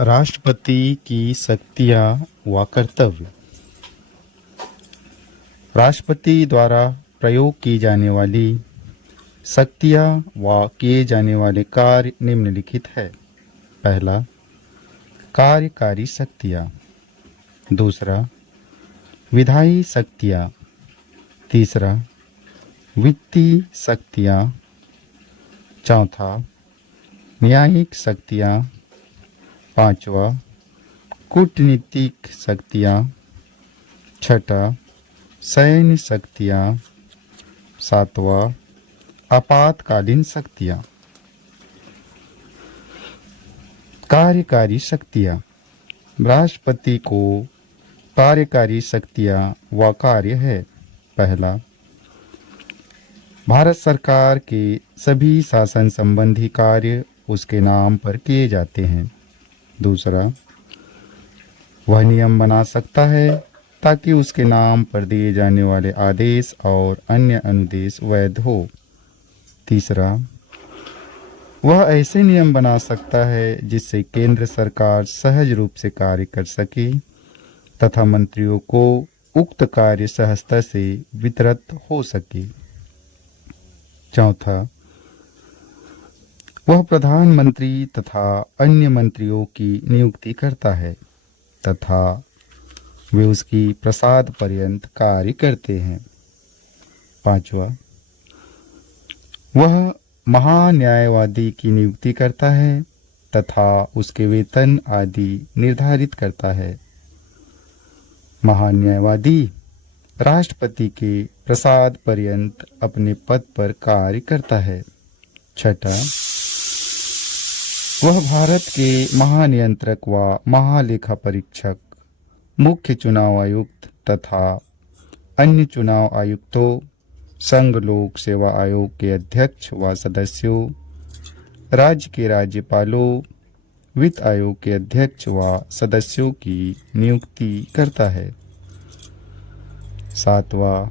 राष्ट्रपति की शक्तियां व कर्तव्य। राष्ट्रपति द्वारा प्रयोग की जाने वाली शक्तियां व किए जाने वाले कार्य निम्नलिखित है। पहला, कार्यकारी शक्तियां। दूसरा, विधायी शक्तियां। तीसरा, वित्तीय शक्तियां। चौथा, न्यायिक शक्तियां। पांचवा, कूटनीतिक शक्तियां। छठा, सैन्य शक्तियां। सातवां, आपातकालीन शक्तियां। कार्यकारी शक्तियां। राष्ट्रपति को कार्यकारी शक्तियां व कार्य है। पहला, भारत सरकार के सभी शासन संबंधी कार्य उसके नाम पर किए जाते हैं। दूसरा, वह नियम बना सकता है ताकि उसके नाम पर दिए जाने वाले आदेश और अन्य अनुदेश वैध हो। तीसरा, वह ऐसे नियम बना सकता है जिससे केंद्र सरकार सहज रूप से कार्य कर सके तथा मंत्रियों को उक्त कार्य सहजता से वितरित हो सके। चौथा, वह प्रधानमंत्री तथा अन्य मंत्रियों की नियुक्ति करता है तथा वे उसकी प्रसाद पर्यंत कार्य करते हैं। पांचवा, वह महान्यायवादी की नियुक्ति करता है तथा उसके वेतन आदि निर्धारित करता है। महान्यायवादी राष्ट्रपति के प्रसाद पर्यंत अपने पद पर कार्य करता है। छठा, वह भारत के महानियंत्रक व महालेखा परीक्षक, मुख्य चुनाव आयुक्त तथा अन्य चुनाव आयुक्तों, संघ लोक सेवा आयोग के अध्यक्ष व सदस्यों, राज्य के राज्यपालों, वित्त आयोग के अध्यक्ष व सदस्यों की नियुक्ति करता है। सातवां,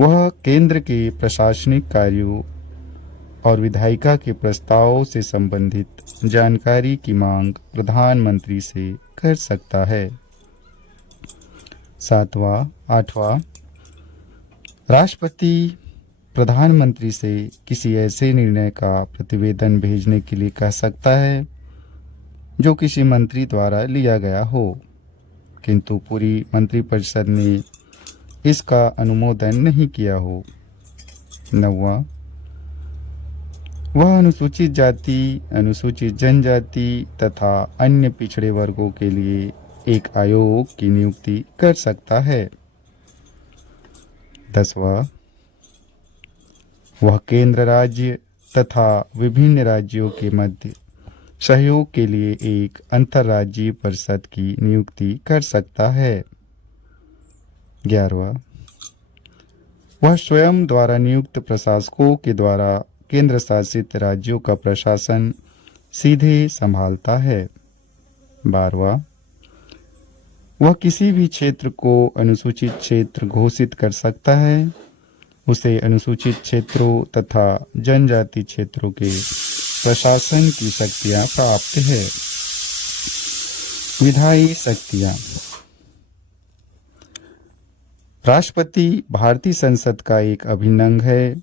वह केंद्र के प्रशासनिक कार्यों और विधायिका के प्रस्तावों से संबंधित जानकारी की मांग प्रधानमंत्री से कर सकता है। सातवां, आठवां, राष्ट्रपति प्रधानमंत्री से किसी ऐसे निर्णय का प्रतिवेदन भेजने के लिए कह सकता है जो किसी मंत्री द्वारा लिया गया हो किंतु पूरी मंत्रिपरिषद ने इसका अनुमोदन नहीं किया हो। नौवां, वह अनुसूचित जाति, अनुसूचित जनजाति तथा अन्य पिछड़े वर्गों के लिए एक आयोग की नियुक्ति कर सकता है। 10वां, वह केंद्र राज्य तथा विभिन्न राज्यों के मध्य सहयोग के लिए एक अंतर्राज्यीय परिषद की नियुक्ति कर सकता है। 11वां, वह स्वयं द्वारा नियुक्त प्रशासकों के द्वारा केंद्र शासित राज्यों का प्रशासन सीधे संभालता है। 12वां, वह किसी भी क्षेत्र को अनुसूचित क्षेत्र घोषित कर सकता है। उसे अनुसूचित क्षेत्रों तथा जनजाति क्षेत्रों के प्रशासन की शक्तियां प्राप्त है। विधायी शक्तियां। राष्ट्रपति भारतीय संसद का एक अभिन्न अंग है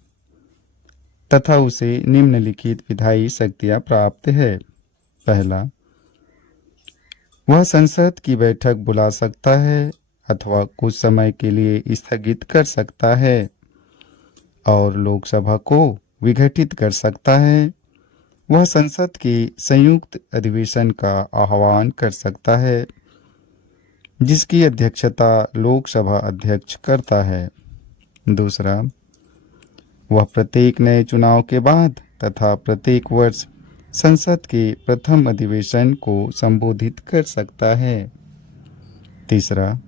तथा उसे निम्नलिखित विधायी शक्तियां प्राप्त है। पहला, वह संसद की बैठक बुला सकता है अथवा कुछ समय के लिए स्थगित कर सकता है और लोकसभा को विघटित कर सकता है। वह संसद के संयुक्त अधिवेशन का आह्वान कर सकता है जिसकी अध्यक्षता लोकसभा अध्यक्ष करता है। दूसरा, वह प्रत्येक नए चुनाव के बाद तथा प्रत्येक वर्ष संसद के प्रथम अधिवेशन को संबोधित कर सकता है। तीसरा,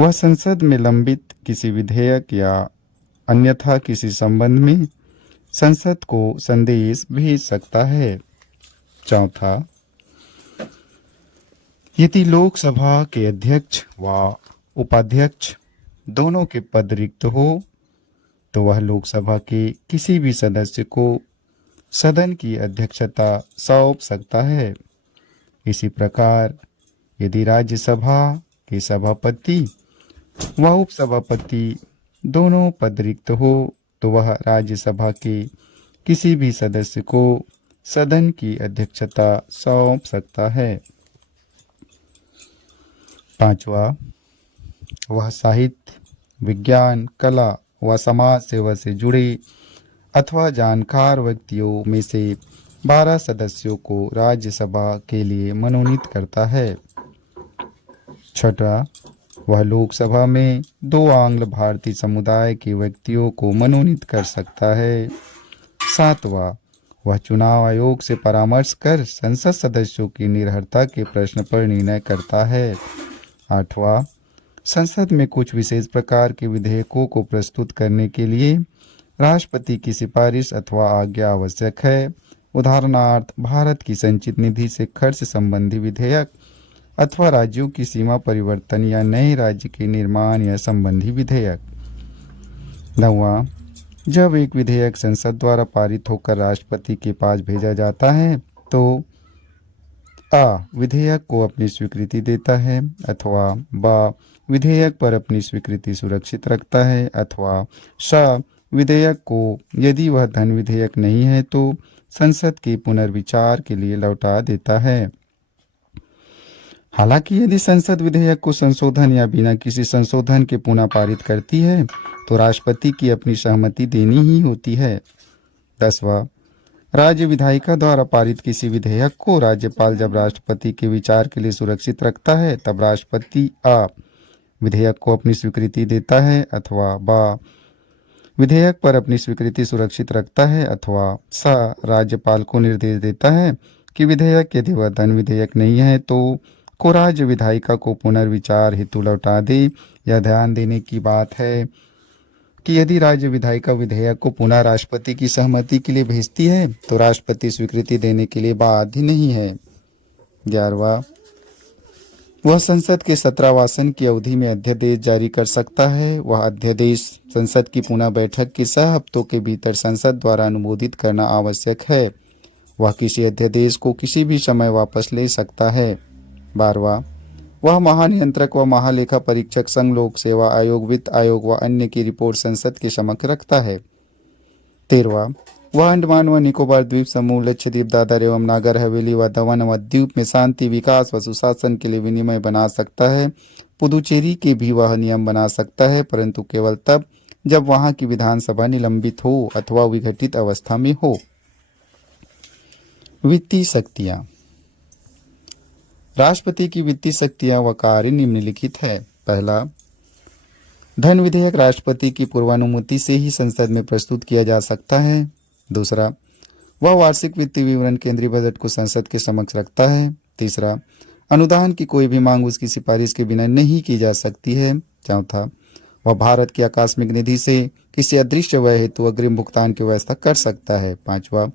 वह संसद में लंबित किसी विधेयक या अन्यथा किसी संबंध में संसद को संदेश भेज सकता है। चौथा, यदि लोकसभा के अध्यक्ष व उपाध्यक्ष दोनों के पद रिक्त हो तो वह लोकसभा के किसी भी सदस्य को सदन की अध्यक्षता सौंप सकता है। इसी प्रकार यदि राज्यसभा के सभापति व उपसभापति दोनों पद रिक्त हो तो वह राज्यसभा के किसी भी सदस्य को सदन की अध्यक्षता सौंप सकता है। पांचवा, वह साहित्य, विज्ञान, कला व समाज सेवा से जुड़े अथवा जानकार व्यक्तियों में से 12 सदस्यों को राज्यसभा के लिए मनोनीत करता है। छठा, वह लोकसभा में 2 आंग्ल भारतीय समुदाय के व्यक्तियों को मनोनीत कर सकता है। सातवां, वह चुनाव आयोग से परामर्श कर संसद सदस्यों की निर्भरता के प्रश्न पर निर्णय करता है। आठवां, संसद में कुछ विशेष प्रकार के विधेयकों को प्रस्तुत करने के लिए राष्ट्रपति की सिफारिश अथवा आज्ञा आवश्यक है। उदाहरणार्थ, भारत की संचित निधि से खर्च संबंधी विधेयक अथवा राज्यों की सीमा परिवर्तन या नए राज्य के निर्माण या संबंधी विधेयक। नौवां, जब एक विधेयक संसद द्वारा पारित होकर राष्ट्रपति के पास भेजा जाता है तो आ विधेयक को अपनी स्वीकृति देता है, अथवा बा विधेयक पर अपनी स्वीकृति सुरक्षित रखता है, अथवा श विधेयक को यदि वह धन विधेयक नहीं है तो संसद के पुनर्विचार के लिए लौटा देता है। हालांकि यदि संसद विधेयक को संशोधन या बिना किसी संशोधन के पुनः पारित करती है तो राष्ट्रपति की अपनी सहमति देनी ही होती है। 10वां, राज्य विधायिका द्वारा पारित किसी विधेयक को राज्यपाल जब राष्ट्रपति के विचार के लिए सुरक्षित रखता है तब राष्ट्रपति आ विधेयक को अपनी स्वीकृति देता है, अथवा बा विधेयक पर अपनी स्वीकृति सुरक्षित रखता है, अथवा स राज्यपाल को निर्देश देता है कि विधेयक यदि वह धन विधेयक नहीं है तो को राज्य विधायिका को पुनर्विचार हेतु लौटा दे। यह ध्यान देने की बात है कि यदि राज्य विधायिका विधेयक को पुनः राष्ट्रपति की सहमति के लिए भेजती है तो राष्ट्रपति स्वीकृति देने के लिए बाध्य नहीं है। 11वां, वह संसद के 17 सत्र की अवधि में अध्यादेश जारी कर सकता है। वह अध्यादेश संसद की पुनः बैठक के 6 हफ्तों के भीतर संसद द्वारा अनुमोदित करना आवश्यक है। वह किसी अध्यादेश को किसी भी समय वापस ले सकता है। 12वां, वह महानियंत्रक व महालेखा परीक्षक संघ लोक सेवा आयोग, वित्त आयोग व अन्य की रिपोर्ट संसद के समक्ष रखता है। 13वां, वह अंडमान व निकोबार द्वीप समूह, लक्षद्वीप, दादर एवं नागर हवेली व दमन व द्वीप में शांति, विकास व सुशासन के लिए विनियम बना सकता है। पुदुचेरी के भी वह नियम बना सकता है, परंतु केवल तब जब वहां की विधानसभा निलंबित हो अथवा विघटित अवस्था में हो। वित्तीय शक्तियां। राष्ट्रपति की वित्तीय शक्तियां व कार्य निम्नलिखित है। पहला, धन विधेयक राष्ट्रपति की पूर्वानुमति से ही संसद में प्रस्तुत किया जा सकता है। दूसरा, वह वार्षिक वित्तीय विवरण केंद्रीय बजट को संसद के समक्ष रखता है। तीसरा, अनुदान की कोई भी मांग उसकी सिफारिश के बिना नहीं की जा सकती है। चौथा, वह भारत की आकस्मिक निधि से किसी अदृश्य व्यय हेतु अग्रिम भुगतान की व्यवस्था कर सकता है। पांचवा,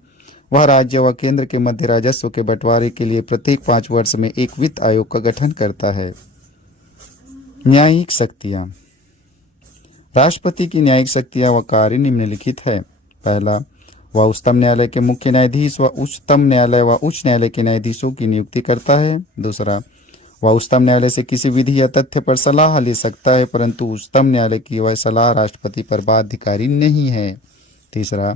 वह राज्य व केंद्र के मध्य राजस्व के बंटवारे के लिए प्रत्येक 5 वर्ष में एक वित्त आयोग का गठन करता है। न्यायिक शक्तियां। राष्ट्रपति की न्यायिक शक्तियां व कार्य निम्नलिखित है। पहला, वह उच्चतम न्यायालय के मुख्य न्यायाधीश व उच्चतम न्यायालय व उच्च न्यायालय के न्यायाधीशों की नियुक्ति करता है। दूसरा, वह उच्चतम न्यायालय से किसी विधि या तथ्य पर सलाह ले सकता है, परंतु उच्चतम न्यायालय की वह सलाह राष्ट्रपति पर बाध्यकारी नहीं है। तीसरा,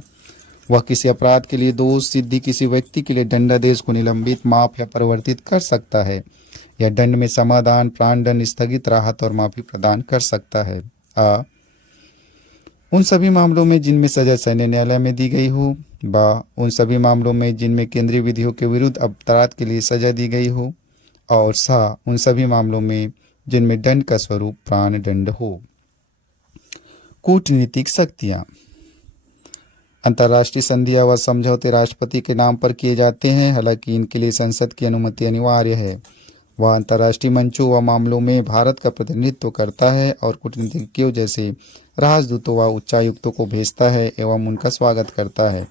वह किसी अपराध के लिए दोष सिद्धि किसी व्यक्ति के लिए दंडादेश को निलंबित, माफ या परिवर्तित कर सकता है, या दंड में समाधान, प्राणदंड, स्थगित, राहत और माफी प्रदान कर सकता है। आ, उन सभी मामलों में जिनमें सजा सैन्य न्यायालय में दी गई हो। बा, उन सभी मामलों में जिनमें केंद्रीय विधियों के विरुद्ध अपराध के लिए सजा दी गई हो। और सा, उन सभी मामलों में जिनमें दंड का स्वरूप प्राणदंड हो। कूटनीतिक शक्तियां। अंतर्राष्ट्रीय संधियां व समझौते राष्ट्रपति के नाम पर किए जाते हैं, हालांकि इनके लिए संसद की अनुमति अनिवार्य है। वह अंतर्राष्ट्रीय मंचों व मामलों में भारत का प्रतिनिधित्व करता है और कूटनीतिज्ञों जैसे राजदूतों व उच्चायुक्तों को भेजता है एवं उनका स्वागत करता है।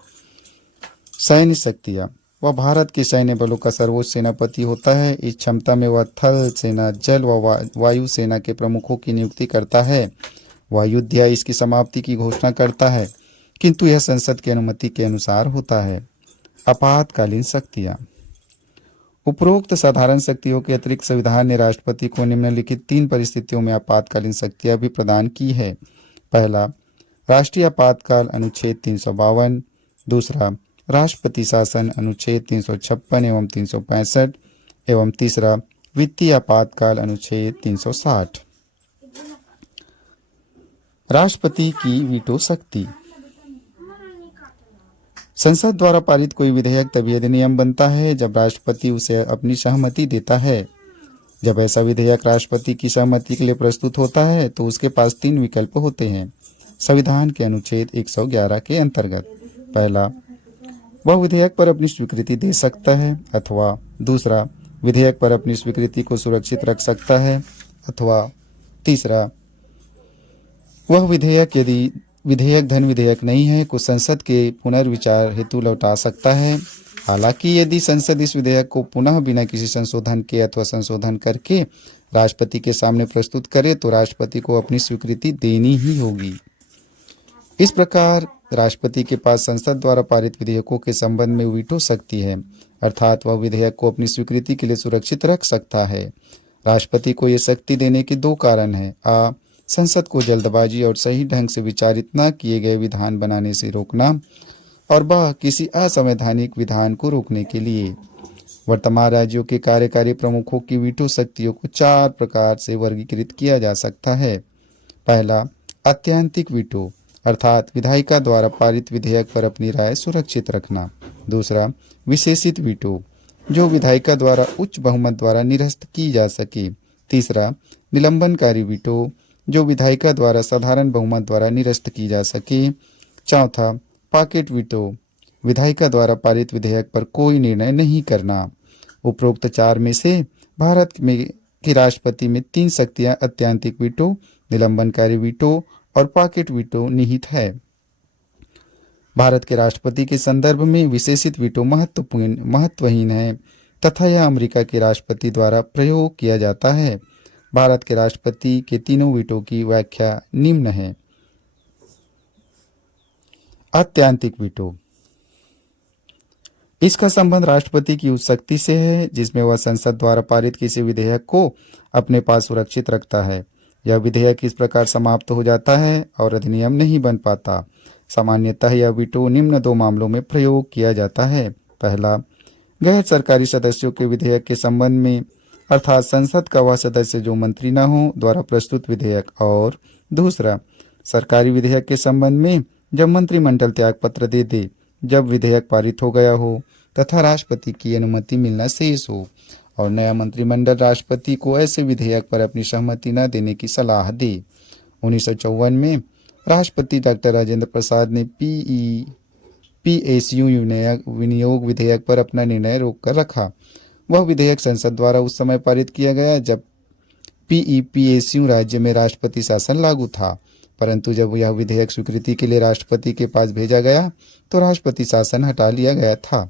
सैन्य शक्तियां। वह भारत के सैन्य बलों का सर्वोच्च सेनापति होता है। इस क्षमता में वह थल सेना, जल व वायु सेना के प्रमुखों की नियुक्ति करता है। वह युद्ध या इसकी समाप्ति की घोषणा करता है, किंतु यह संसद की अनुमति के अनुसार होता है। आपातकालीन शक्तियां। उपरोक्त साधारण शक्तियों के अतिरिक्त संविधान ने राष्ट्रपति को निम्नलिखित 3 परिस्थितियों में आपातकालीन शक्तियां भी प्रदान की है। पहला, राष्ट्रीय आपातकाल अनुच्छेद 352। दूसरा, राष्ट्रपति शासन अनुच्छेद 356 एवं 365 एवं तीसरा, वित्तीय आपातकाल अनुच्छेद 360। राष्ट्रपति की वीटो शक्ति। संसद द्वारा पारित कोई विधेयक तभी अधिनियम बनता है जब राष्ट्रपति उसे अपनी सहमति देता है। जब ऐसा विधेयक राष्ट्रपति की सहमति के लिए प्रस्तुत होता है तो उसके पास 3 विकल्प होते हैं संविधान के अनुच्छेद 111 के अंतर्गत। पहला, वह विधेयक पर अपनी स्वीकृति दे सकता है, अथवा दूसरा, विधेयक पर अपनी स्वीकृति को सुरक्षित रख सकता है, अथवा तीसरा, वह विधेयक यदि विधेयक धन विधेयक नहीं है को संसद के पुनर्विचार हेतु लौटा सकता है। हालांकि यदि संसद इस विधेयक को पुनः बिना किसी संशोधन के अथवा संशोधन करके राष्ट्रपति के सामने प्रस्तुत करे तो राष्ट्रपति को अपनी स्वीकृति देनी ही होगी। इस प्रकार राष्ट्रपति के पास संसद द्वारा पारित विधेयकों के संबंध में वीटो शक्ति है, अर्थात वह विधेयक को अपनी स्वीकृति के लिए सुरक्षित रख सकता है। राष्ट्रपति को यह शक्ति देने के 2 कारण हैं। आ, संसद को जल्दबाजी और सही ढंग से विचारित न किए गए विधान बनाने से रोकना, और ब, किसी असंवैधानिक विधान को रोकने के लिए। वर्तमान राज्यों के कार्यकारी प्रमुखों की वीटो शक्तियों को 4 प्रकार से वर्गीकृत किया जा सकता है। पहला, आत्यंतिक वीटो, अर्थात विधायिका द्वारा पारित विधेयक पर अपनी राय सुरक्षित रखना। दूसरा, विशेषित वीटो, जो विधायिका द्वारा उच्च बहुमत द्वारा निरस्त की जा सके। तीसरा, निलंबनकारी वीटो, जो विधायिका द्वारा साधारण बहुमत द्वारा निरस्त की जा सके। चौथा, पॉकेट वीटो, विधायिका द्वारा पारित विधेयक पर कोई निर्णय नहीं करना। उपरोक्त 4 में से भारत में के राष्ट्रपति में 3 शक्तियां आत्यंतिक वीटो, निलंबनकारी वीटो और पॉकेट वीटो निहित है। भारत के राष्ट्रपति के संदर्भ में विशेषित वीटो महत्वहीन है तथा यह अमेरिका के राष्ट्रपति द्वारा प्रयोग किया जाता है। भारत के राष्ट्रपति के तीनों वीटो की व्याख्या निम्न है। आत्यंतिक वीटो, इसका संबंध राष्ट्रपति की उस शक्ति से है जिसमें वह संसद द्वारा पारित किसी विधेयक को अपने पास सुरक्षित रखता है। यह विधेयक इस प्रकार समाप्त हो जाता है और अधिनियम नहीं बन पाता। सामान्यतः यह वीटो निम्न 2 मामलों में प्रयोग किया जाता है। पहला, गैर सरकारी सदस्यों के विधेयक के संबंध में, अर्थात संसद का वह सदस्य जो मंत्री न हो द्वारा प्रस्तुत विधेयक, और दूसरा, सरकारी विधेयक के संबंध में जब मंत्रिमंडल त्याग पत्र दे दे, जब विधेयक पारित हो गया हो तथा राष्ट्रपति की अनुमति मिलना शेष हो और नया मंत्रिमंडल राष्ट्रपति को ऐसे विधेयक पर अपनी सहमति न देने की सलाह दे। 1954 में राष्ट्रपति डॉक्टर राजेंद्र प्रसाद ने PSU विनियोग विधेयक पर अपना निर्णय रोक कर रखा। वह विधेयक संसद द्वारा उस समय पारित किया गया जब PSU राज्य में राष्ट्रपति शासन लागू था, परंतु जब यह विधेयक स्वीकृति के लिए राष्ट्रपति के पास भेजा गया तो राष्ट्रपति शासन हटा लिया गया था।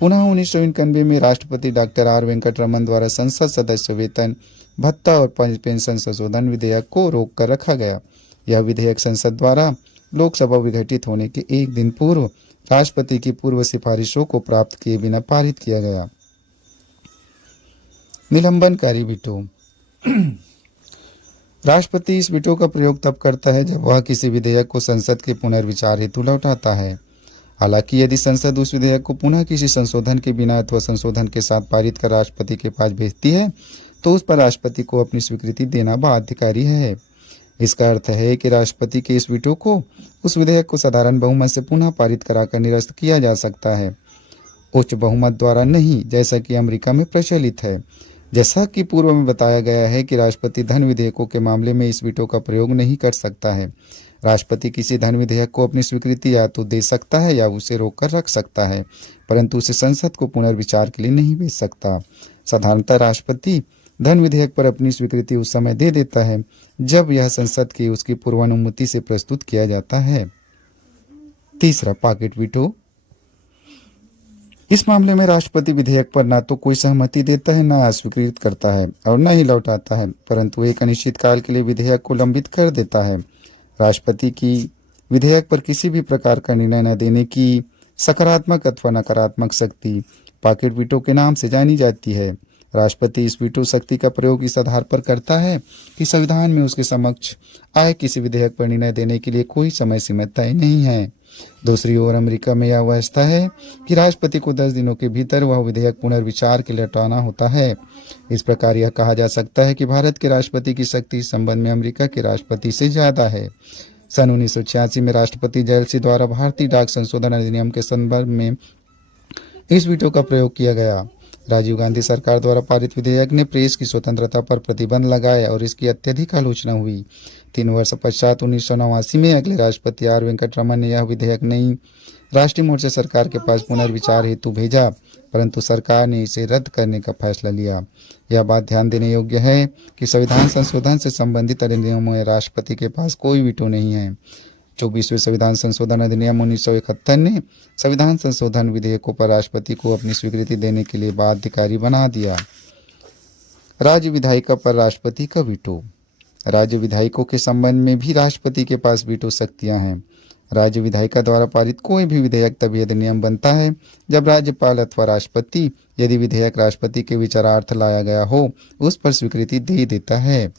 पुनः 1991 में राष्ट्रपति डॉक्टर R वेंकटरमन द्वारा संसद सदस्य वेतन भत्ता और पेंशन संशोधन विधेयक को रोक कर रखा गया। यह विधेयक संसद द्वारा लोकसभा विघटित होने के 1 दिन पूर्व राष्ट्रपति की पूर्व सिफारिशों को प्राप्त किए बिना पारित किया गया। निलंबनकारी वीटो, राष्ट्रपति इस वीटो का प्रयोग तब करता है जब वह किसी विधेयक को संसद के पुनर्विचार हेतु लौटाता है। हालांकि यदि संसद उस विधेयक को पुनः किसी संशोधन के बिना अथवा संशोधन के साथ पारित कर राष्ट्रपति के पास भेजती है तो उस पर राष्ट्रपति को अपनी स्वीकृति देना बाध्यकारी है। इसका अर्थ है कि राष्ट्रपति के इस वीटो को उस विधेयक को साधारण बहुमत से पुनः पारित कराकर निरस्त किया जा सकता है, उच्च बहुमत द्वारा नहीं, जैसा कि अमेरिका में प्रचलित है। जैसा कि पूर्व में बताया गया है कि राष्ट्रपति धन विधेयकों के मामले में इस वीटो का प्रयोग नहीं कर सकता है। राष्ट्रपति किसी धन विधेयक को अपनी स्वीकृति या तो दे सकता है या उसे रोक कर रख सकता है, परंतु उसे संसद को पुनर्विचार के लिए नहीं भेज सकता। साधारणतः राष्ट्रपति धन विधेयक पर अपनी स्वीकृति उस समय दे देता है जब यह संसद की उसकी पूर्वानुमति से प्रस्तुत किया जाता है। तीसरा, पॉकेट वीटो, इस मामले में राष्ट्रपति विधेयक पर न तो कोई सहमति देता है, न अस्वीकृत करता है और न ही लौटाता है, परंतु एक अनिश्चित काल के लिए विधेयक को लंबित कर देता है। राष्ट्रपति की विधेयक पर किसी भी प्रकार का निर्णय न देने की सकारात्मक अथवा नकारात्मक शक्ति पॉकेट वीटो के नाम से जानी जाती है। राष्ट्रपति इस वीटो शक्ति का प्रयोग इस आधार पर करता है कि संविधान में उसके समक्ष आए किसी विधेयक पर निर्णय देने के लिए कोई समय सीमा तय नहीं है। दूसरी ओर अमेरिका में यह व्यवस्था है कि राष्ट्रपति को 10 दिनों के भीतर वह विधेयक पुनर्विचार के लिए लौटाना होता है। इस प्रकार यह कहा जा सकता है कि भारत के राष्ट्रपति की शक्ति इस संबंध में अमेरिका के राष्ट्रपति से ज्यादा है। सन 1986 में राष्ट्रपति जेएलसी द्वारा भारतीय डाक संशोधन अधिनियम के संदर्भ में इस वीटो का प्रयोग किया गया। राजीव गांधी सरकार द्वारा पारित विधेयक ने प्रेस की स्वतंत्रता पर प्रतिबंध लगाया और इसकी अत्यधिक आलोचना हुई। 3 वर्ष पश्चात 1989 में अगले राष्ट्रपति आर वेंकटरमन ने यह विधेयक नई राष्ट्रीय मोर्चा सरकार के पास पुनर्विचार हेतु भेजा, परंतु सरकार ने इसे रद्द करने का फैसला लिया। यह बात ध्यान देने योग्य है कि संविधान संशोधन से संबंधित अधिनियमों में राष्ट्रपति के पास कोई वीटो नहीं है। 24वें संविधान संशोधन अधिनियम 1971 ने संविधान संशोधन विधेयकों पर राष्ट्रपति को अपनी स्वीकृति देने के लिए बाध्यकारी बना दिया। राज्य विधायिका पर राष्ट्रपति का वीटो। राज्य विधायकों के संबंध में भी राष्ट्रपति के पास वीटो शक्तियां हैं। राज्य विधायिका द्वारा पारित कोई भी विधेयक तभी अधिनियम बनता है जब राज्यपाल अथवा राष्ट्रपति, यदि विधेयक राष्ट्रपति के विचारार्थ लाया गया हो, उस पर स्वीकृति दे देता है।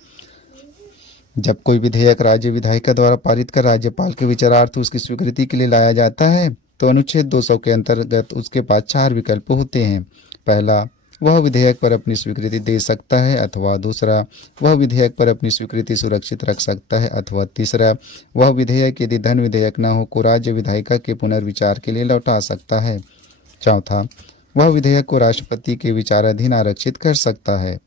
जब कोई विधेयक राज्य विधायिका द्वारा पारित कर राज्यपाल के विचारार्थ उसकी स्वीकृति के लिए लाया जाता है तो अनुच्छेद 200 के अंतर्गत उसके पास 4 विकल्प होते हैं। पहला, वह विधेयक पर अपनी स्वीकृति दे सकता है, अथवा दूसरा, वह विधेयक पर अपनी स्वीकृति सुरक्षित रख सकता है, अथवा तीसरा, वह विधेयक यदि धन विधेयक न हो को राज्य विधायिका के पुनर्विचार के लिए लौटा सकता है। चौथा, वह विधेयक को राष्ट्रपति के विचाराधीन आरक्षित कर सकता है।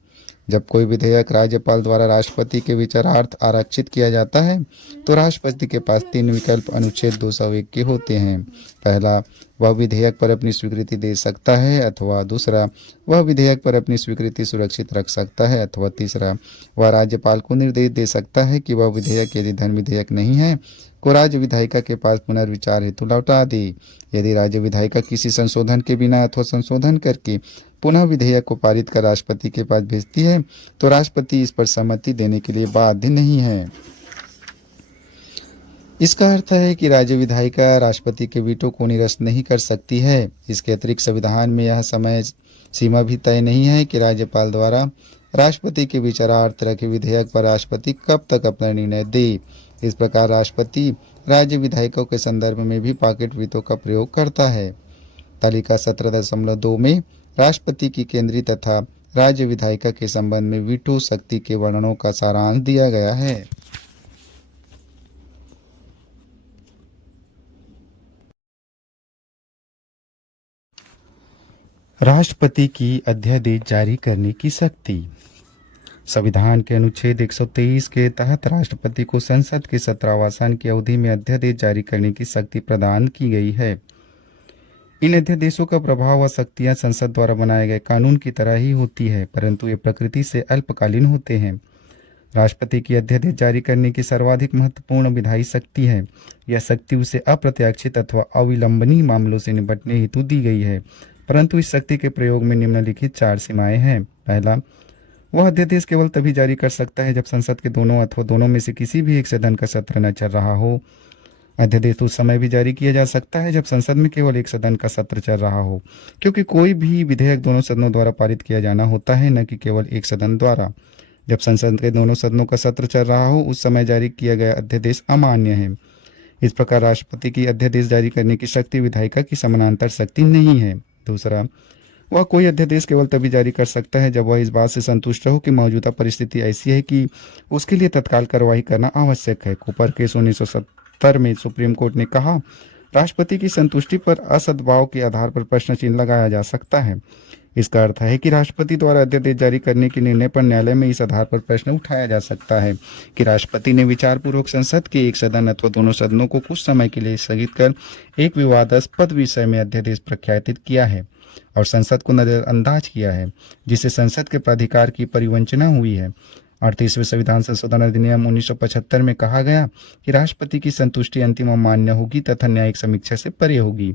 जब कोई विधेयक राज्यपाल द्वारा राष्ट्रपति के विचारार्थ आरक्षित किया जाता है तो राष्ट्रपति के पास 3 विकल्प अनुच्छेद 201 के होते हैं। पहला, वह विधेयक पर अपनी स्वीकृति दे सकता है, अथवा दूसरा, वह विधेयक पर अपनी स्वीकृति सुरक्षित रख सकता है, अथवा तीसरा, वह राज्यपाल को निर्देश दे सकता है कि वह विधेयक यदि धन विधेयक नहीं है को राज्य विधायिका के पास पुनर्विचार हेतु लौटा दे। यदि राज्य विधायिका किसी संशोधन के बिना अथवा संशोधन करके पुनः विधेयक को पारित कर राष्ट्रपति के पास भेजती है तो राष्ट्रपति इस पर सहमति देने के लिए बाध्य नहीं है। इसका अर्थ है कि राज्य विधायिका राष्ट्रपति के वीटो को निरस्त नहीं कर सकती है। इसके अतिरिक्त संविधान में यह समय सीमा भी तय नहीं है कि राज्यपाल द्वारा राष्ट्रपति के विचारार्थ रखे विधेयक पर राष्ट्रपति कब तक अपना निर्णय दे। इस प्रकार राष्ट्रपति राज्य विधायकों के संदर्भ में भी पॉकेट वीटो का प्रयोग करता है। तालिका 17.2 में राष्ट्रपति की केंद्रीय तथा राज्य विधायिका के संबंध में वीटो शक्ति के वर्णनों का सारांश दिया गया है। राष्ट्रपति की अध्यादेश जारी करने की शक्ति। संविधान के अनुच्छेद 123 के तहत राष्ट्रपति को संसद के सत्रावसान की अवधि में अध्यादेश जारी करने की शक्ति प्रदान की गई है। इन अध्यादेशों का प्रभाव व शक्तियां संसद द्वारा बनाए गए कानून की तरह ही होती है, परंतु ये प्रकृति से अल्पकालीन होते हैं। राष्ट्रपति की अध्यादेश जारी करने की सर्वाधिक महत्वपूर्ण विधायी शक्ति है। यह शक्ति उसे अप्रत्याशित अथवा अविलंबनीय मामलों से निपटने हेतु दी गई है, परंतु इस शक्ति के प्रयोग में निम्नलिखित 4 सीमाएं हैं। पहला, वह अध्यादेश केवल तभी जारी कर सकता है जब संसद के दोनों अथवा दोनों में से किसी भी एक सदन का सत्र न चल रहा हो। अध्यादेश उस समय भी जारी किया जा सकता है जब संसद में केवल एक सदन का सत्र चल रहा हो, क्योंकि कोई भी विधेयक दोनों सदनों द्वारा पारित किया जाना होता है, न कि केवल एक सदन द्वारा। जब संसद के दोनों सदनों का सत्र चल रहा हो उस समय जारी किया गया अध्यादेश अमान्य है। इस प्रकार राष्ट्रपति की अध्यादेश जारी करने की शक्ति विधायिका की समानांतर शक्ति नहीं है। दूसरा, वह कोई अध्यादेश केवल तभी जारी कर सकता है जब वह इस बात से संतुष्ट हो कि मौजूदा परिस्थिति ऐसी है कि उसके लिए तत्काल कार्रवाई करना आवश्यक है। कूपर केस 1970 में सुप्रीम कोर्ट ने कहा, राष्ट्रपति की संतुष्टि पर असद्भाव के आधार पर प्रश्न चिन्ह लगाया जा सकता है। इसका अर्थ है कि राष्ट्रपति द्वारा अध्यादेश जारी करने के निर्णय पर न्यायालय में इस आधार पर प्रश्न उठाया जा सकता है कि राष्ट्रपति ने विचारपूर्वक संसद के एक सदन अथवा दोनों सदनों को कुछ समय के लिए स्थगित कर एक विवादास्पद विषय में अध्यादेश प्रख्यापित किया है और संसद को नजरअंदाज किया है, जिससे संसद के प्राधिकार की परिवंचना हुई है। 38वें संविधान संशोधन अधिनियम 1975 में कहा गया कि राष्ट्रपति की संतुष्टि अंतिम मान्य होगी तथा न्यायिक समीक्षा से परे होगी,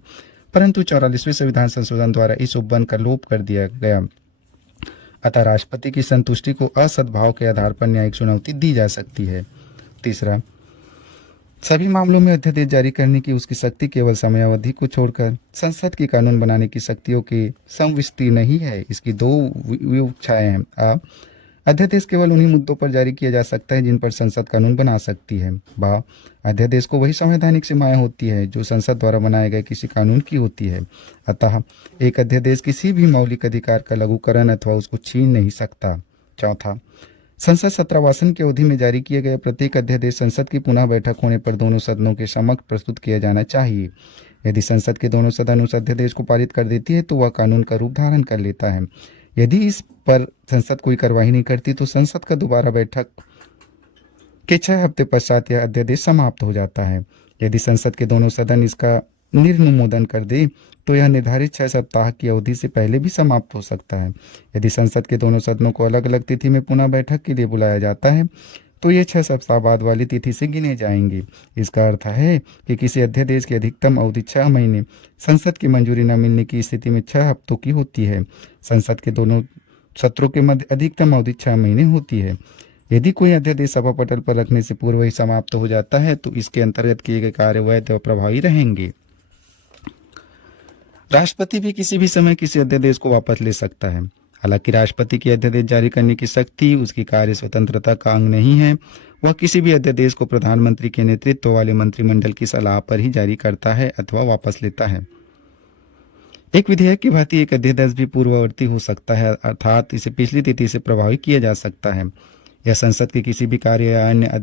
परंतु 44वें संविधान संशोधन द्वारा इस उपबंध का लोप कर दिया गया। अतः राष्ट्रपति की संतुष्टि को असद्भाव के आधार पर न्यायिक चुनौती दी जा सकती है। तीसरा, सभी मामलों में अध्यादेश जारी करने की उसकी शक्ति केवल समयावधि को छोड़कर संसद की कानून बनाने की शक्तियों की समविष्टि नहीं है। इसकी दो विवक्षाएं हैं। अध्यादेश केवल उन्हीं मुद्दों पर जारी किया जा सकता है जिन पर संसद कानून बना सकती है। बा अध्यादेश को वही संवैधानिक सीमाएं होती है जो संसद द्वारा बनाए गए किसी कानून की होती है। अतः एक अध्यादेश किसी भी मौलिक अधिकार का लघुकरण अथवा उसको छीन नहीं सकता। चौथा, संसद सत्रावासन की अवधि में जारी किए गए प्रत्येक अध्यादेश संसद की पुनः बैठक होने पर दोनों सदनों के समक्ष प्रस्तुत किया जाना चाहिए। यदि संसद के दोनों सदन उस अध्यादेश को पारित कर देती है तो वह कानून का रूप धारण कर लेता है। यदि इस पर संसद कोई कार्रवाई नहीं करती तो संसद का दोबारा बैठक के 6 हफ्ते पश्चात यह अध्यादेश समाप्त हो जाता है। यदि संसद के दोनों सदन इसका निर्नुमोदन कर दे तो यह निर्धारित 6 सप्ताह की अवधि से पहले भी समाप्त हो सकता है। यदि संसद के दोनों सदनों को अलग अलग तिथि में पुनः बैठक के लिए बुलाया जाता है तो ये 6 सप्ताह बाद वाली तिथि से गिने जाएंगे। इसका अर्थ है कि किसी अध्यादेश की अधिकतम अवधि 6 महीने, संसद की मंजूरी न मिलने की स्थिति में 6 हफ्तों की होती है। संसद के दोनों सत्रों के मध्य अधिकतम अवधि 6 महीने होती है। यदि कोई अध्यादेश सभा पटल पर रखने से पूर्व ही समाप्त हो जाता है तो इसके अंतर्गत किए गए कार्य वैध और प्रभावी रहेंगे। राष्ट्रपति भी किसी भी समय किसी अध्यादेश को वापस ले सकता है। हालांकि राष्ट्रपति की अध्यादेश जारी करने की शक्ति उसकी कार्य स्वतंत्रता का अंग नहीं है। वह किसी भी अध्यादेश को प्रधानमंत्री के नेतृत्व वाले मंत्रिमंडल की सलाह पर ही जारी करता है अथवा वापस लेता है। एक विधेयक की भांति एक अध्यादेश भी पूर्ववर्ती हो सकता है, अर्थात इसे पिछली तिथि से प्रभावी किया जा सकता है। यह संसद के किसी भी कार्य या अन्य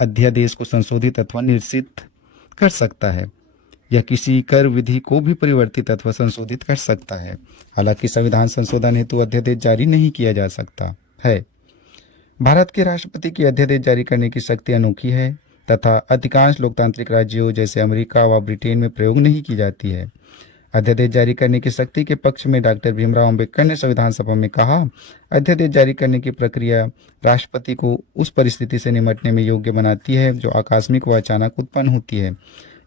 अध्यादेश को संशोधित अथवा निरसित कर सकता है। यह किसी कर विधि को भी परिवर्तित अथवा संशोधित कर सकता है। हालांकि संविधान संशोधन हेतु अध्यादेश जारी नहीं किया जा सकता है। भारत के राष्ट्रपति की अध्यादेश जारी करने की शक्ति अनोखी है तथा अधिकांश लोकतांत्रिक राज्यों जैसे अमेरिका व ब्रिटेन में प्रयोग नहीं की जाती है। अध्यादेश जारी करने की शक्ति के पक्ष में डॉक्टर भीमराव अंबेडकर ने संविधान सभा में कहा, अध्यादेश जारी करने की प्रक्रिया राष्ट्रपति को उस परिस्थिति से निपटने में योग्य बनाती है जो आकस्मिक व अचानक उत्पन्न होती है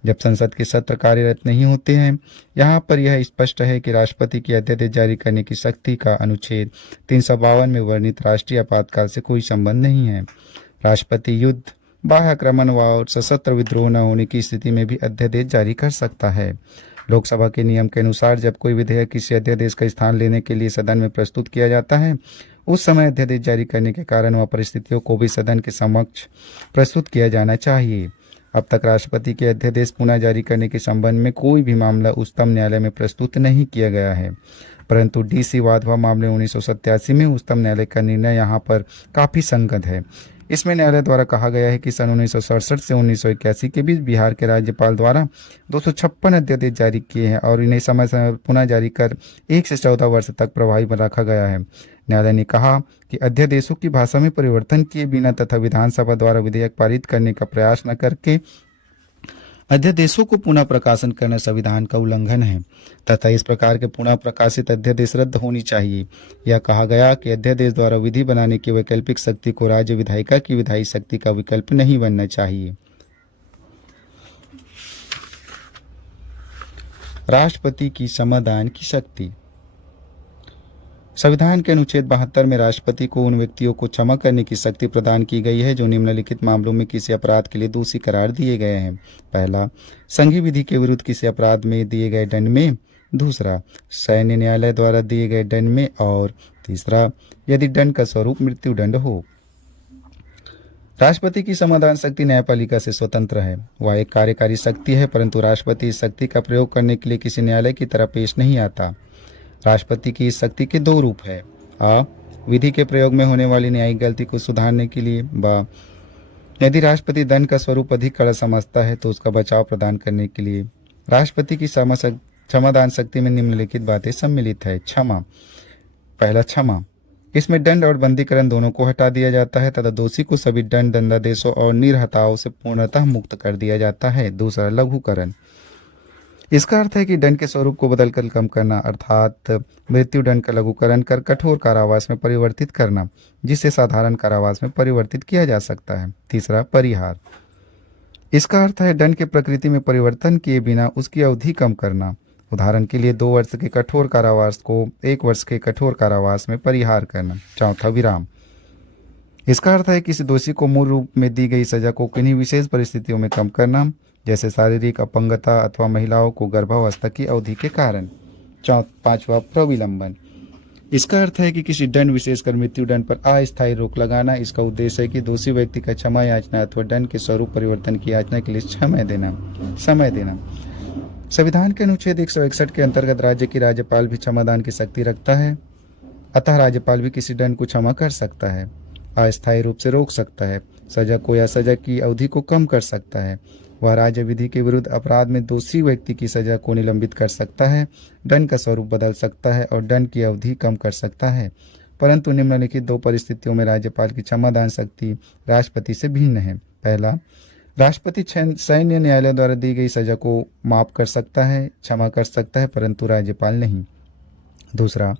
जब संसद के सत्र कार्यरत नहीं होते हैं। यहाँ पर यह स्पष्ट है कि राष्ट्रपति की अध्यादेश जारी करने की शक्ति का अनुच्छेद 352 में वर्णित राष्ट्रीय आपातकाल से कोई संबंध नहीं है। राष्ट्रपति युद्ध, बाह्य आक्रमण और सशस्त्र विद्रोह न होने की स्थिति में भी अध्यादेश जारी कर सकता है। लोकसभा के नियम के अनुसार जब कोई विधेयक किसी अध्यादेश का स्थान लेने के लिए सदन में प्रस्तुत किया जाता है उस समय अध्यादेश जारी करने के कारण व परिस्थितियों को भी सदन के समक्ष प्रस्तुत किया जाना चाहिए। अब तक राष्ट्रपति के अध्यादेश पुनः जारी करने के संबंध में कोई भी मामला उच्चतम न्यायालय में प्रस्तुत नहीं किया गया है, परंतु डीसी वाधवा मामले 1987 में उच्चतम न्यायालय का निर्णय यहाँ पर काफी संगत है। इसमें न्यायालय द्वारा कहा गया है कि सन 1967 से 1981 के बीच बिहार के राज्यपाल द्वारा 256 अध्यादेश जारी किए हैं और इन्हें समय समय पुनः जारी कर 1 से 14 वर्ष तक प्रभावी रखा गया है। न्यायालय ने कहा कि अध्यादेशों की भाषा में परिवर्तन किए बिना तथा विधानसभा द्वारा विधेयक पारित करने का प्रयास न करके अध्यादेशों को पुनः प्रकाशन करना संविधान का उल्लंघन है तथा इस प्रकार के पुनः प्रकाशित अध्यादेश रद्द होनी चाहिए। यह कहा गया कि अध्यादेश द्वारा विधि बनाने की वैकल्पिक शक्ति को राज्य विधायिका की विधायी शक्ति का विकल्प नहीं बनना चाहिए। राष्ट्रपति की समाधान की शक्ति। संविधान के अनुच्छेद 72 में राष्ट्रपति को उन व्यक्तियों को क्षमा करने की शक्ति प्रदान की गई है जो निम्नलिखित मामलों में किसी अपराध के लिए दोषी करार दिए गए हैं। पहला, संघीय विधि के विरुद्ध किसी अपराध में दिए गए दंड में। दूसरा, सैन्य न्यायालय द्वारा दिए गए दंड में। और तीसरा, यदि दंड का स्वरूप मृत्युदंड हो। राष्ट्रपति की समाधान शक्ति न्यायपालिका से स्वतंत्र है। वह एक कार्यकारी शक्ति है, परंतु राष्ट्रपति इस शक्ति का प्रयोग करने के लिए किसी न्यायालय की तरह पेश नहीं आता। राष्ट्रपति की इस शक्ति के 2 रूप है। आ, विधि के प्रयोग में होने वाली न्यायिक गलती को सुधारने के लिए। ब, यदि राष्ट्रपति दंड का स्वरूप अधिक कड़ा समझता है तो उसका बचाव प्रदान करने के लिए। राष्ट्रपति की क्षमादान शक्ति में निम्नलिखित बातें सम्मिलित है। क्षमा। पहला, क्षमा। इसमें दंड और बंदीकरण दोनों को हटा दिया जाता है तथा दोषी को सभी दंड, दंडादेशों और निर्हताओं से पूर्णतः मुक्त कर दिया जाता है। दूसरा, लघुकरण। इसका अर्थ है कि दंड के स्वरूप को बदलकर कम करना, अर्थात मृत्यु दंड का लघुकरण कर कठोर कारावास में परिवर्तित करना, जिसे साधारण कारावास में परिवर्तित किया जा सकता है। तीसरा, परिहार। इसका अर्थ है दंड के प्रकृति में परिवर्तन किए बिना उसकी अवधि कम करना। उदाहरण के लिए 2 वर्ष के कठोर कारावास को 1 वर्ष के कठोर कारावास में परिहार करना। चौथा, विराम। इसका अर्थ है कि किसी दोषी को मूल रूप में दी गई सजा को किन्हीं विशेष परिस्थितियों में कम करना, जैसे शारीरिक अपंगता अथवा महिलाओं को गर्भावस्था की अवधि के कारण। पांचवा, प्रविलंबन। इसका अर्थ है कि किसी दंड, विशेषकर मृत्यु दंड पर अस्थायी रोक लगाना। इसका उद्देश्य है कि दोषी व्यक्ति का क्षमा याचना अथवा दंड के स्वरूप परिवर्तन की याचना के लिए समय देना। संविधान के अनुच्छेद 161 के अंतर्गत राज्य की राज्यपाल भी क्षमादान की शक्ति रखता है। अतः राज्यपाल भी किसी दंड को क्षमा कर सकता है, अस्थायी रूप से रोक सकता है, सजा को या सजा की अवधि को कम कर सकता है। वह राज्य विधि के विरुद्ध अपराध में दोषी व्यक्ति की सजा को निलंबित कर सकता है, दंड का स्वरूप बदल सकता है और दंड की अवधि कम कर सकता है। परंतु निम्नलिखित दो परिस्थितियों में राज्यपाल की क्षमादान शक्ति राष्ट्रपति से भिन्न है। पहला, राष्ट्रपति सैन्य न्यायालय द्वारा दी गई सजा को माफ कर सकता है, क्षमा कर सकता है, परंतु राज्यपाल नहीं। दूसरा,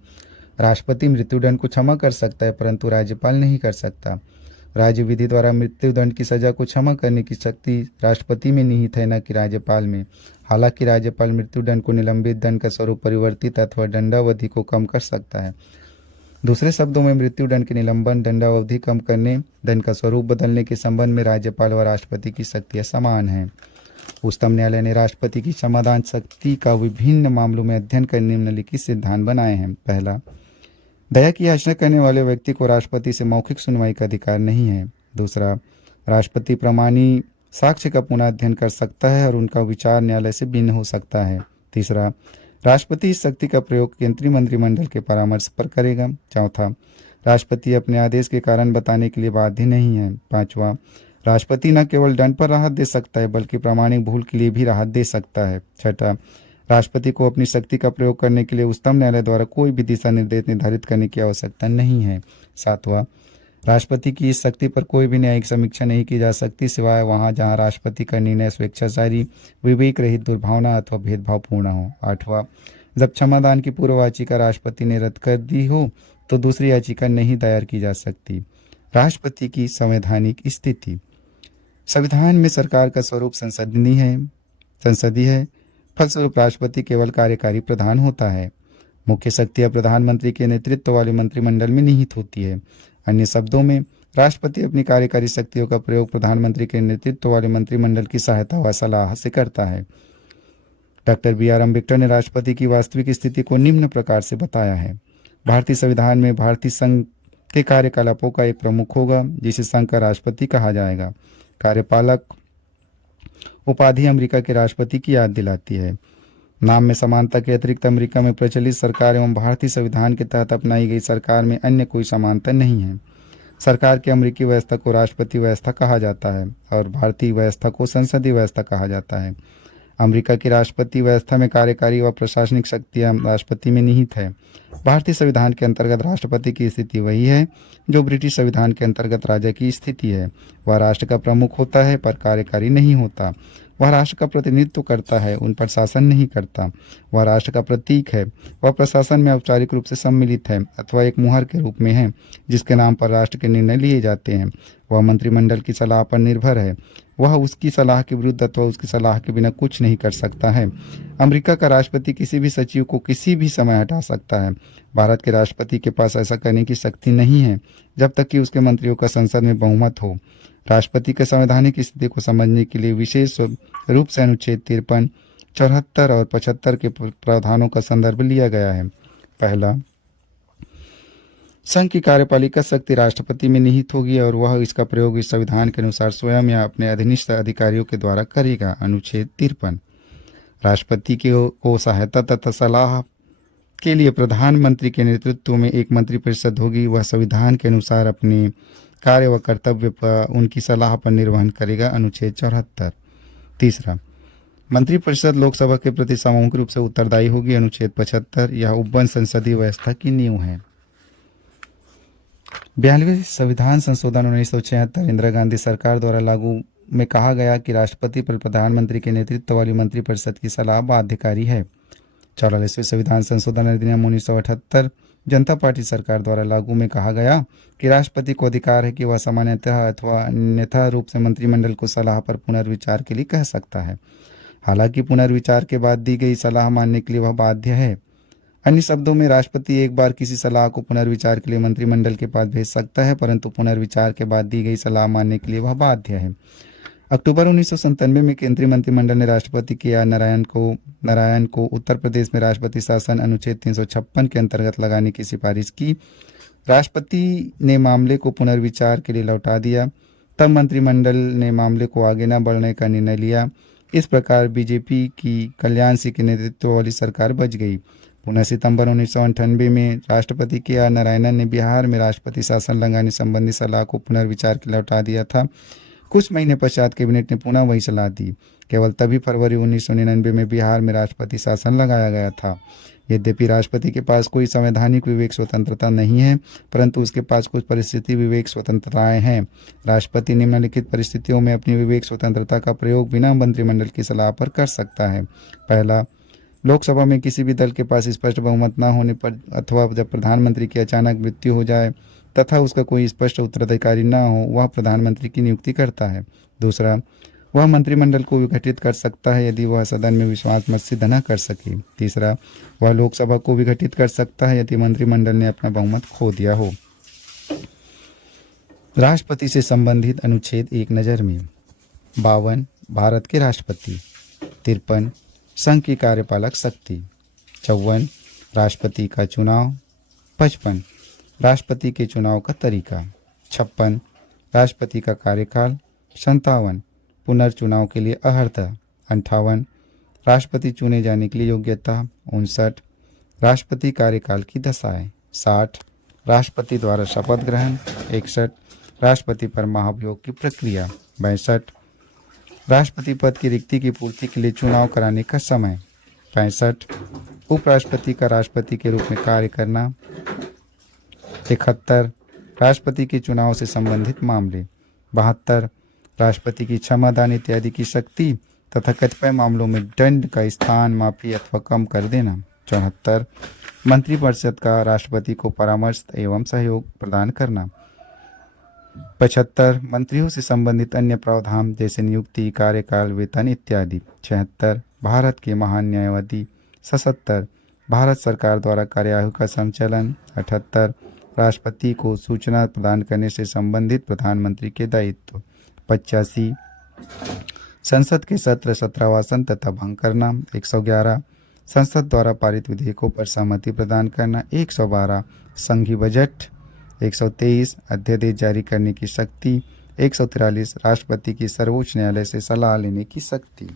राष्ट्रपति मृत्युदंड को क्षमा कर सकता है, परंतु राज्यपाल नहीं कर सकता। राज्य विधि द्वारा मृत्युदंड की सजा को क्षमा करने की शक्ति राष्ट्रपति में निहित है, न कि राज्यपाल में। हालांकि राज्यपाल मृत्युदंड को निलंबित, दंड का स्वरूप परिवर्तित अथवा दंडावधि को कम कर सकता है। दूसरे शब्दों में, मृत्युदंड के निलंबन, दंडावधि कम करने, दंड का स्वरूप बदलने के संबंध में राज्यपाल व राष्ट्रपति की शक्तियां समान हैं। उच्चतम न्यायालय ने राष्ट्रपति की क्षमादान शक्ति का विभिन्न मामलों में अध्ययन कर निम्नलिखित सिद्धांत बनाए हैं। पहला, दया की याचना करने वाले व्यक्ति को राष्ट्रपति से मौखिक सुनवाई का अधिकार नहीं है। दूसरा, राष्ट्रपति प्रमाणी साक्ष्य का पुनः अध्ययन कर सकता है और उनका विचार न्यायालय से भिन्न हो सकता है। तीसरा, राष्ट्रपति इस शक्ति का प्रयोग केंद्रीय मंत्रिमंडल के परामर्श पर करेगा। चौथा, राष्ट्रपति अपने आदेश के कारण बताने के लिए बाध्य नहीं है। पांचवा, राष्ट्रपति न केवल दंड पर राहत दे सकता है बल्कि प्रामाणिक भूल के लिए भी राहत दे सकता है। छठा, राष्ट्रपति को अपनी शक्ति का प्रयोग करने के लिए उच्चतम न्यायालय द्वारा कोई भी दिशा निर्देश निर्धारित करने की आवश्यकता नहीं है। सातवां, राष्ट्रपति की इस शक्ति पर कोई भी न्यायिक समीक्षा नहीं की जा सकती, सिवाय वहां जहां राष्ट्रपति का निर्णय स्वेच्छाचारी, विवेक रहित, दुर्भावना अथवा भेदभावपूर्ण हो। आठवां, जब क्षमादान की पूर्व याचिका राष्ट्रपति ने रद्द कर दी हो तो दूसरी याचिका नहीं दायर की जा सकती। राष्ट्रपति की संवैधानिक स्थिति। संविधान में सरकार का स्वरूप संसदीय है। फलस्वरूप राष्ट्रपति केवल कार्यकारी प्रधान होता है। मुख्य शक्तियां प्रधानमंत्री के नेतृत्व वाले मंत्रिमंडल में निहित होती है। अन्य शब्दों में, राष्ट्रपति अपनी कार्यकारी शक्तियों का प्रयोग प्रधानमंत्री के नेतृत्व वाले मंत्रिमंडल की सहायता व सलाह से करता है। डॉक्टर BR अम्बेडकर ने राष्ट्रपति की वास्तविक स्थिति को निम्न प्रकार से बताया है। भारतीय संविधान में भारतीय संघ के कार्यकलापों का एक प्रमुख होगा, जिसे संघ का राष्ट्रपति कहा जाएगा। कार्यपालक उपाधि अमेरिका के राष्ट्रपति की याद दिलाती है। नाम में समानता के अतिरिक्त अमेरिका में प्रचलित सरकार एवं भारतीय संविधान के तहत अपनाई गई सरकार में अन्य कोई समानता नहीं है। सरकार की अमेरिकी व्यवस्था को राष्ट्रपति व्यवस्था कहा जाता है और भारतीय व्यवस्था को संसदीय व्यवस्था कहा जाता है। अमेरिका की राष्ट्रपति व्यवस्था में कार्यकारी व प्रशासनिक शक्तियां राष्ट्रपति में निहित है। भारतीय संविधान के अंतर्गत राष्ट्रपति की स्थिति वही है जो ब्रिटिश संविधान के अंतर्गत राजा की स्थिति है। वह राष्ट्र का प्रमुख होता है पर कार्यकारी नहीं होता। वह राष्ट्र का प्रतिनिधित्व करता है, उन पर शासन नहीं करता। वह राष्ट्र का प्रतीक है। वह प्रशासन में औपचारिक रूप से सम्मिलित है अथवा एक मुहर के रूप में है जिसके नाम पर राष्ट्र के निर्णय लिए जाते हैं। वह मंत्रिमंडल की सलाह पर निर्भर है। वह उसकी सलाह के विरुद्ध अथवा उसकी सलाह के बिना कुछ नहीं कर सकता है। अमेरिका का राष्ट्रपति किसी भी सचिव को किसी भी समय हटा सकता है। भारत के राष्ट्रपति के पास ऐसा करने की शक्ति नहीं है जब तक कि उसके मंत्रियों का संसद में बहुमत हो। राष्ट्रपति के संवैधानिक स्थिति को समझने के लिए विशेष रूप से अनुच्छेद 53, 74 और 75 के प्रावधानों का संदर्भ लिया गया है। पहला, संघ की कार्यपालिका शक्ति राष्ट्रपति में निहित होगी और वह इसका प्रयोग इस संविधान के अनुसार स्वयं या अपने अधीनस्थ अधिकारियों के द्वारा करेगा। अनुच्छेद 53, राष्ट्रपति को सहायता तथा सलाह के लिए प्रधानमंत्री के नेतृत्व में एक मंत्रिपरिषद होगी। वह संविधान के अनुसार अपने कार्य व कर्तव्य पर उनकी सलाह पर निर्वहन करेगा। अनुच्छेद 74। तीसरा, मंत्रिपरिषद लोकसभा के प्रति सामूहिक रूप से उत्तरदायी होगी। अनुच्छेद 75। यह उपवन संसदीय व्यवस्था की नींव है। 42वें संविधान संशोधन 1976 इंदिरा गांधी सरकार द्वारा लागू में कहा गया कि राष्ट्रपति पर प्रधानमंत्री के नेतृत्व वाली मंत्रिपरिषद की सलाह बाध्यकारी है। 44वें संविधान संशोधन अधिनियम 1978 जनता पार्टी सरकार द्वारा लागू में कहा गया कि राष्ट्रपति को अधिकार है कि वह सामान्यतः अथवा अन्यथा रूप से मंत्रिमंडल को सलाह पर पुनर्विचार के लिए कह सकता है। हालांकि पुनर्विचार के बाद दी गई सलाह मानने के लिए वह बाध्य है। अन्य शब्दों में राष्ट्रपति एक बार किसी सलाह को पुनर्विचार के लिए मंत्रिमंडल के पास भेज सकता है, परंतु पुनर्विचार के बाद दी गई सलाह मानने के लिए वह बाध्य है। अक्टूबर 1997 में केंद्रीय मंत्रिमंडल ने राष्ट्रपति के आर नारायण को उत्तर प्रदेश में राष्ट्रपति शासन अनुच्छेद 356 के अंतर्गत लगाने की सिफारिश की। राष्ट्रपति ने मामले को पुनर्विचार के लिए लौटा दिया। तब मंत्रिमंडल ने मामले को आगे न बढ़ने का निर्णय लिया। इस प्रकार बीजेपी की कल्याण सिंह के नेतृत्व वाली सरकार बच गई। पुनः सितंबर 1998 में राष्ट्रपति के आर नारायणन ने बिहार में राष्ट्रपति शासन लगाने संबंधी सलाह को पुनर्विचार के लौटा दिया था। कुछ महीने पश्चात कैबिनेट ने पुनः वही सलाह दी। केवल तभी फरवरी 1999 में बिहार में राष्ट्रपति शासन लगाया गया था। यद्यपि राष्ट्रपति के पास कोई संवैधानिक विवेक स्वतंत्रता नहीं है, परंतु उसके पास कुछ परिस्थिति विवेक स्वतंत्रताएं हैं। राष्ट्रपति निम्नलिखित परिस्थितियों में अपनी विवेक स्वतंत्रता का प्रयोग बिना मंत्रिमंडल की सलाह पर कर सकता है। पहला, लोकसभा में किसी भी दल के पास स्पष्ट बहुमत न होने पर अथवा जब प्रधानमंत्री की अचानक मृत्यु हो जाए तथा उसका कोई स्पष्ट उत्तराधिकारी न हो, वह प्रधानमंत्री की नियुक्ति करता है। दूसरा, वह मंत्रिमंडल को विघटित कर सकता है यदि वह सदन में विश्वास मत सिद्ध न कर सके। तीसरा, वह लोकसभा को विघटित कर सकता है यदि मंत्रिमंडल ने अपना बहुमत खो दिया हो। राष्ट्रपति से संबंधित अनुच्छेद एक नज़र में। 52 भारत के राष्ट्रपति। 53 संघ की कार्यपालक शक्ति। 54 राष्ट्रपति का चुनाव। 55 राष्ट्रपति के चुनाव का तरीका। 56 राष्ट्रपति का कार्यकाल। 57 पुनर्चुनाव के लिए अर्हता। 58 राष्ट्रपति चुने जाने के लिए योग्यता। 59 राष्ट्रपति कार्यकाल की दशाएं। 60 राष्ट्रपति द्वारा शपथ ग्रहण। 61 राष्ट्रपति पर महाभियोग की प्रक्रिया। 62 राष्ट्रपति पद की रिक्ति की पूर्ति के लिए चुनाव कराने का समय। 65 उपराष्ट्रपति का राष्ट्रपति के रूप में कार्य करना। 71 राष्ट्रपति के चुनाव से संबंधित मामले। 72 राष्ट्रपति की क्षमादान इत्यादि की शक्ति तथा कतिपय मामलों में दंड का स्थान, माफी अथवा कम कर देना। 74 मंत्रिपरिषद का राष्ट्रपति को परामर्श एवं सहयोग प्रदान करना। 75 मंत्रियों से संबंधित अन्य प्रावधान जैसे नियुक्ति, कार्यकाल, वेतन इत्यादि। 76 भारत के महान न्यायवादी। 77 भारत सरकार द्वारा कार्यालय का संचालन। 78 राष्ट्रपति को सूचना प्रदान करने से संबंधित प्रधानमंत्री के दायित्व। 85 संसद के सत्र सत्रावासन तथा भंग करना। 111 संसद द्वारा पारित विधेयकों पर सहमति प्रदान करना। 112 संघीय बजट। 123 अध्यादेश जारी करने की शक्ति। 143 राष्ट्रपति की सर्वोच्च न्यायालय से सलाह लेने की शक्ति।